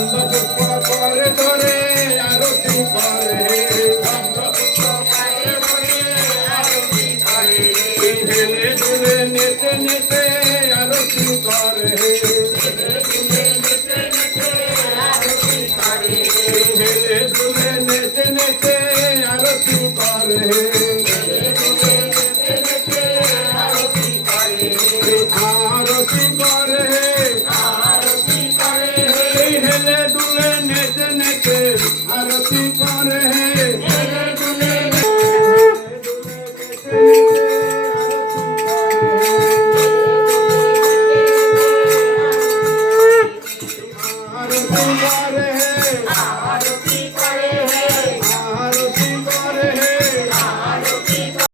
পুষ্প করে ধরে আরতি করে হেলে দুলে নেতে নেতে আরতি করে হেলে দুলে নেতে নেতে আরতি করে আরতি করে হেলে দুলে নেতে নেতে আরতি করে